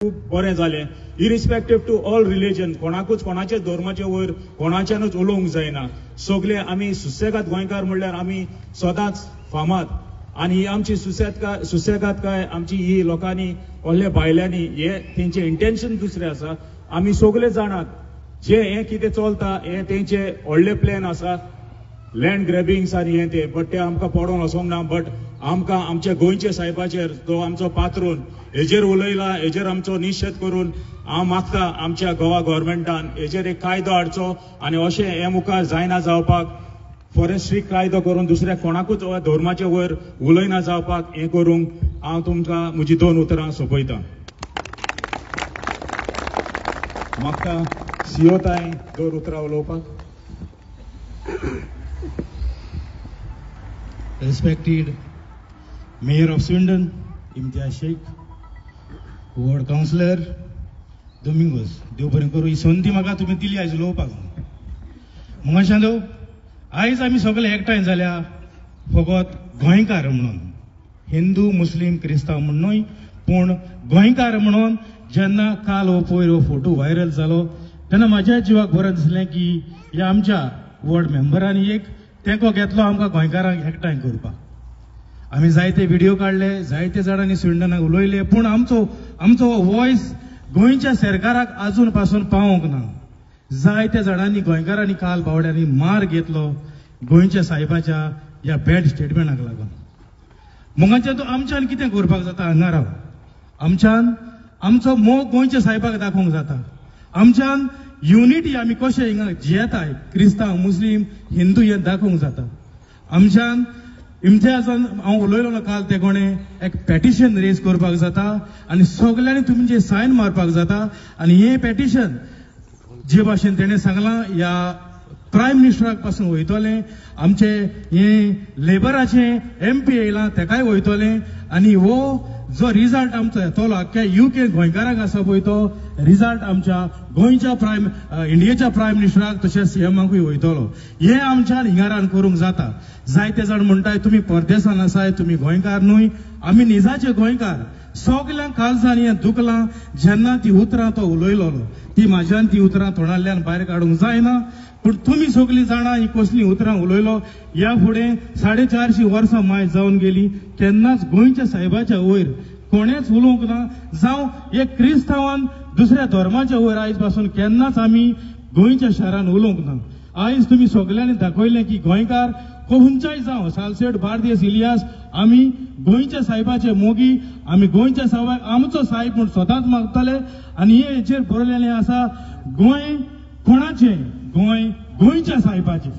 खूप बरें जालें. इरिस्पेक्टिव्ह टू ऑल रिलीजन, कोणाकूच कोणाचे धर्माचे वयर कोणाच्यानूच उलोवंक जायना. सगळे आमी सुसेगाद गोंयकार म्हणल्यार आमी सदांच फामाद. आनी ही आमची सुसेगाद काय आमची ही लोकांनी व्हडल्या भायल्यांनी हे तेंचे इंटेन्शन दुसरें आसा. आमी सगळे जाणात जे हे कितें चलता हे तेंचे व्हडले प्लॅन आसा, लँड ग्रॅबिंग्स आनी हे ते, बट ते आमकां पडोवन वचोंक ना. बट आमकां आमच्या गोंयच्या साहेबाचेर जो आमचो पात्रून हेजेर उलयला, हेजेर आमचो निशेध करून हांव मागता आमच्या गोवा गव्हर्मेंटान हेजेर एक कायदो हाडचो आनी अशें हे मुखार जायना जावपाक. फॉरेस्ट्री कायदो करून दुसऱ्या कोणाकूच धर्माचे वयर उलयना जावपाक हे करूंक हांव तुमकां म्हजी 2 उतरां सोंपयतां. मागता सीओ ताई 2 उतरां उलोवपाक. Respected Mayor of Swindon, Imtiaz Sheikh, Ward Councillor Domingos, देव बरें करूं. ही संदी म्हाका तुमी दिली आयज उलोवपाक. मंगाशांदो आयज आमी सगळे एकठांय जाल्या फकत गोंयकार म्हणून, हिंदू मुस्लीम क्रिस्तांव म्हूण न्हय, पूण गोंयकार म्हणून. जेन्ना काल हो पयर हो फोटो व्हायरल जालो तेन्ना म्हाज्या जिवाक बरें दिसलें की ह्या आमच्या वॉर्ड मेंबरांनी एक तेंको घेतलो आमकां गोंयकारांक एकठांय करपाक. आमी जायते व्हिडिओ काडले, जायते जाणांनी स्विंडनाक उलयले, पूण आमचो वॉयस गोंयच्या सरकाराक आजून पासून पावोंक ना. जायत्या जाणांनी गोंयकारांनी काल बावड्यांनी मार घेतलो गोंयच्या साहेबाच्या ह्या बॅड स्टेटमेंटाक लागून. मंगाच्यान आमच्यान कितें करपाक जाता हांगा राव. आमच्यान आमचो मोग गोंयच्या साहेबाक दाखोवंक जाता. आमच्यान युनिटी आमी कशें हिंगा जियेताय, क्रिस्तांव मुस्लीम हिंदू हे दाखोवंक जाता. आमच्यान इम्तियाजान हांव उलयलो काल ते कोणें एक पेटिशन रेज करपाक जाता आनी सगळ्यांनी तुमचे सायन मारपाक जाता. आनी हे पेटिशन जे भाशेन तेणें सांगलां ह्या प्रायम मिनिस्टराक पासून वयतलें, आमचे हे लेबराचे MP येयलां तेकाय वयतलें. आनी हो जो रिजल्ट आमचो येतलो आख्या UK गोंयकाराक आसा पळय तो रिजल्ट आमच्या गोंयच्या इंडियेच्या प्रायम मिनिस्टराक तशेंच CMाकूय वयतलो. हे आमच्यान हिंगारान करूंक जाता. जायते जाण म्हणटाय तुमी परदेसान आसाय, तुमी गोंयकार न्हय. आमी निजाचे गोंयकार. सगळ्यांक काळजान हें दुखलां जेन्ना ती उतरां तो उलयलो. ती म्हाज्यान ती उतरां तोंडांतल्यान भायर काडूंक जायना. पूण तुमी सगळीं जाणां ही कसली उतरां उलयलो. ह्या फुडें 450 वर्सां माय जावन गेली, केन्नाच गोंयच्या साहेबाच्या वयर कोणेच उलोवंक ना. जावं एक क्रिस्तांवान दुसऱ्या धर्माच्या वयर आयज पासून केन्नाच आमी गोंयच्या शारान उलोवंक ना. आयज तुमी सगळ्यांनी दाखयलें की गोंयकार खंयच्याय जावं, सालसेट बार्देस इलियास, आमी गोंयच्या साहेबाचे मोगी. आमी गोंयच्या साहेबाक आमचो साहेब म्हूण सदांच मागतले. आनी हेचेर बरयलेलें आसा गोंय कोणाचें, गोंय गोंयच्या साहेबाचें.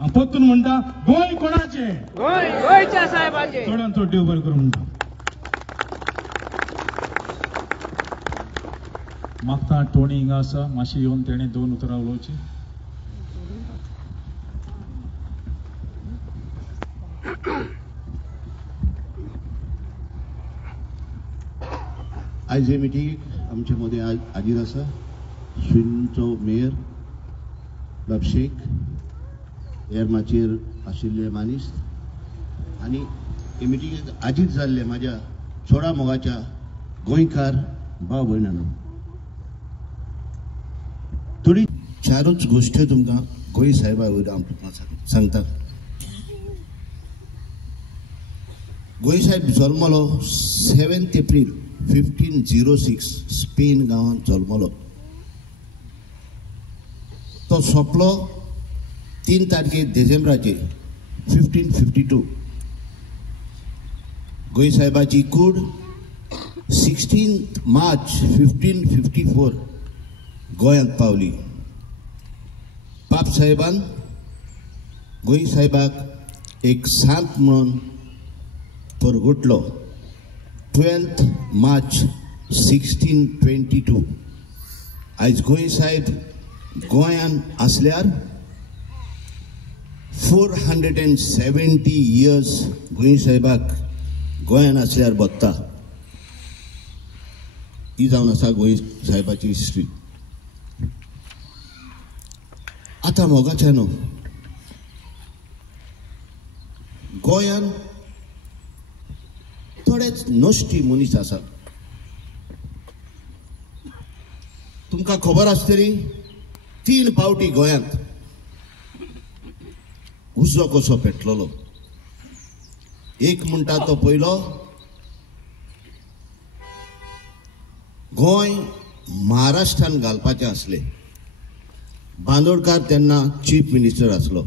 हांव परतून म्हणटा गोंय कोणाचें, गोंय गोंयच्या साहेबाचें. चडान चड देव बरें करूं म्हणटा. मागता टोनी हिंगा आसा, मातशें येवन तेणें 2 उतरां उलोवची. आयज हे मिटींग आमचे मदें हाजीर आसा स्विंडनचो मेयर बाब शेख, हेर माचयेर आशिल्ले मानीस आनी हे मिटींगेक हाजीर जाल्ले म्हाज्या चोडा मोगाच्या गोंयकार भाव भयणांनो. थोडी 4च गोश्टी तुमकां गोंय साहेबा वयर हांव तुमकां सांगता. गोंय साहेब जल्मलो 7 एप्रील 1506 स्पेन गांवांत जल्मलो. तो सोंपलो 3 तारखेक डिसेंबराचे 1552. गोंय साहेबाची कूड 16 मार्च 1554 गोंयांत पावली. बाब साहेबान गोंय साहेबाक एक सांत म्हणून परगटलो 12 मार्च 1622. आयज गोंय साहेब गोंयान आसल्यार 470 इयर्स गोंय साहेबाक गोंयान आसल्यार बगता. ही जावन आसा गोंय साहेबाची हिस्ट्री. आतां मोगाच्यानो गोंयान थोडेच नश्टी मनीस आसात. तुमकां खबर आसतली 3 फावटी गोंयांत उजो कसो पेटलोलो. एक म्हणटा तो पयलो गोंय महाराष्ट्रान घालपाचें आसलें. बांदोडकार तेन्ना चीफ मिनिस्टर आसलो.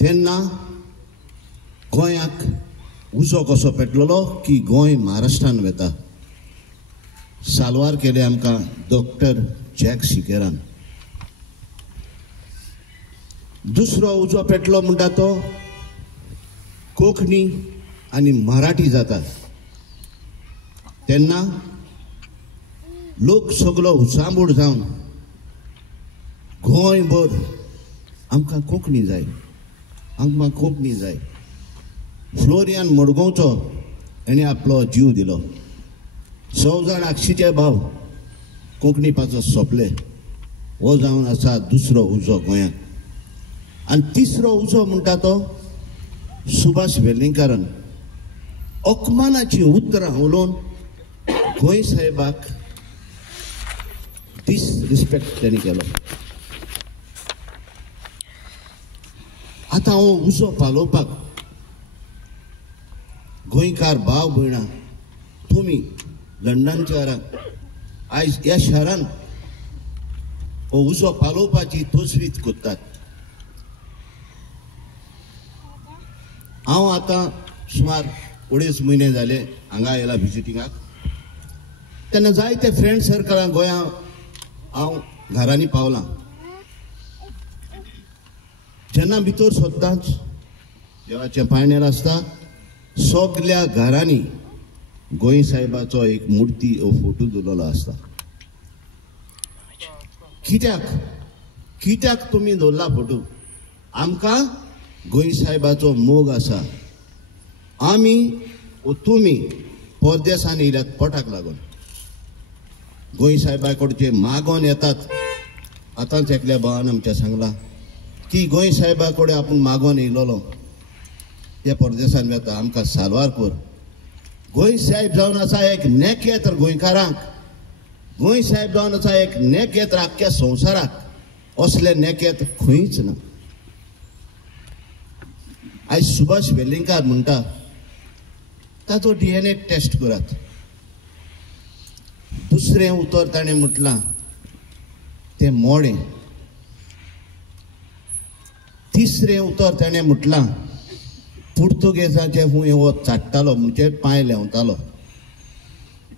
तेन्ना गोंयाक उजो कसो पेटलोलो की गोंय महाराष्ट्रान वता. साल्वार केले आमकां डॉक्टर जॅक सिकेरान. दुसरो उजो पेटलो म्हणटा तो कोंकणी आनी मराठी जाता. तेन्ना लोक सगलो उसांबूड जावन गोंयभर आमकां कोंकणी जाय, आमकां कोंकणी जाय. फ्लोरियन मडगांवचो हेणे आपलो जीव दिलो. 100 जाण आक्षीचे भाव कोंकणीपाचो सोंपले. हो जावन आसा दुसरो उजो गोंयांत. आनी तिसरो उजो म्हणटा तो सुभाष वेलिंगकारान ओकमानाची उतरां उलोवन गोंय साहेबाक डिसरिस्पेक्ट तेणी केलो. आतां हो उजो पालोवपाक गोंयकार भाव भयणां तुमी लंडनच्या आयज ह्या शहरान हो उजो पालोवपाची तोसवीत कोत्तात. हांव आतां सुमार 2.5 म्हयने जाले हांगा येयला विजिटिंगाक. तेन्ना जायते फ्रेंड सर्कलान गोंया हांव घरांनी पावलां. जेन्ना भितर सोदताच देवाचें पायणेर आसता सगल्या घरांनी गोंय साहेबाचो एक मुर्ती ओ फोटो दवरलेलो आसता. कित्याक तुमी दवरला फोटो? आमकां गोंय साहेबाचो मोग आसा. आमी तुमी परदेसान येयल्यात पोटाक लागून. गोंय साहेबा कडचे मागोन येतात. आतांच एकल्या भावान आमच्या सांगला की गोंय साहेबा कडेन आपूण मागोन येयलोलो ते परदेसान वता आमकां साल्वार कर. गोंय साहेब जावन आसा एक नेकेत्र गोंयकारांक. गोंय साहेब जावन आसा एक नेकेत्र आख्ख्या संवसाराक. असले नेकेत्र खंयच ना. आयज सुभाष वेलिंगकार म्हणटा ताचो DNA टेस्ट करात. दुसरें उतर ताणें म्हटलां तें मोडें. तिसरें उतर ताणें म्हटलां पुर्तुगेजाचे हुंय हो चाट्टालो म्हणजे पांय लेवतालो.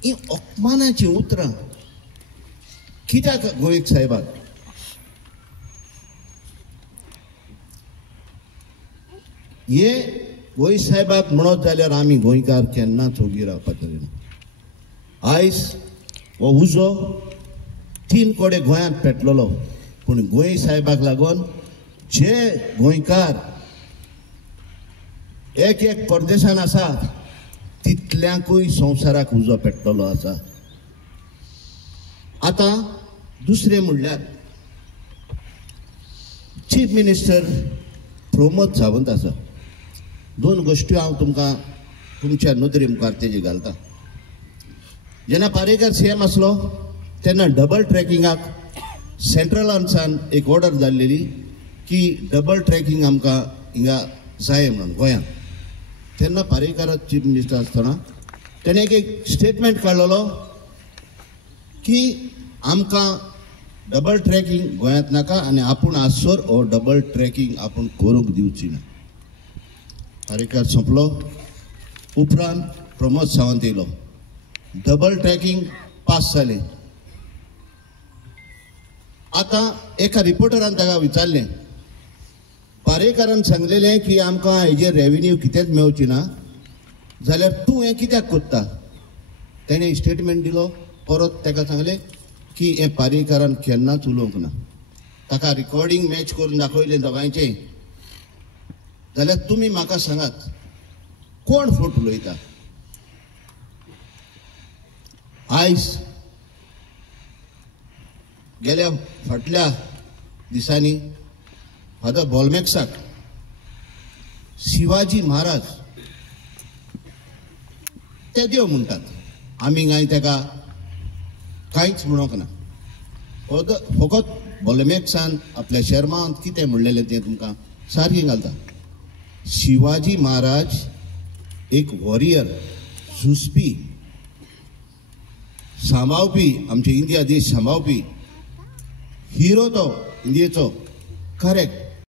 ही अपमानाची उतरां कित्याक गोंय साहेबाक? हे गोंय साहेबाक म्हणत जाल्यार आमी गोंयकार केन्नाच ओगी रावपाचे ना. आयज हो उजो 3 कडेन गोंयांत पेटलोलो पूण गोंय साहेबाक लागून जे गोंयकार एक परदेशान आसा तितल्यांकूय संवसाराक उजो पेटलोलो आसा. आतां दुसरें म्हणल्यार चीफ मिनिस्टर प्रमोद सावंत आसा. 2 गोश्टी हांव तुमकां तुमच्या नदरे मुखार तेजी घालता. जेन्ना पारेकर CM आसलो तेन्ना डबल ट्रॅकिंगाक सेंट्रलानसान एक ऑर्डर जाल्लेली की डबल ट्रॅकिंग आमकां हिंगा जाय म्हणून गोंयांत. तेन्ना पारेकर चीफ मिनिस्टर आसतना तेणें एक स्टेटमेंट काडलेलो की आमकां डबल ट्रॅकिंग गोंयांत नाका आनी आपूण आसोर हो डबल ट्रॅकिंग आपूण करूंक दिवची ना. पारेकर सोंपलो. उपरांत प्रमोद सावंत येयलो. डबल ट्रॅकिंग पास जालें. आतां एका रिपोर्टरान ताका विचारलें पारेकरान सांगलेलें की आमकां हेजेर रेव्हेन्यू कितेंच मेळची ना जाल्यार तूं हें कित्याक कोत्ता? तेणें स्टेटमेंट दिलो. परत ताका सांगलें की हें पारेकरान केन्नाच उलोवंक ना. ताका रिकॉर्डिंग मॅच करून दाखयलें दोगांयचें. जाल्यार तुमी म्हाका सांगात कोण फट उलयता? आयज गेल्या फाटल्या दिसांनी फादर बॉलमॅक्साक शिवाजी महाराज ते देव म्हणटात. आमी काय ताका कांयच म्हणोंक ना. फकत बोलमेकसान आपल्या शर्मांत कितें म्हणलेलें तें तुमकां सारकें घालता. शिवाजी महाराज एक वॉरियर, झुजपी, सांबाळपी, आमचे इंडिया देश सांबाळपी हिरो तो इंडियेचो. करेक्ट.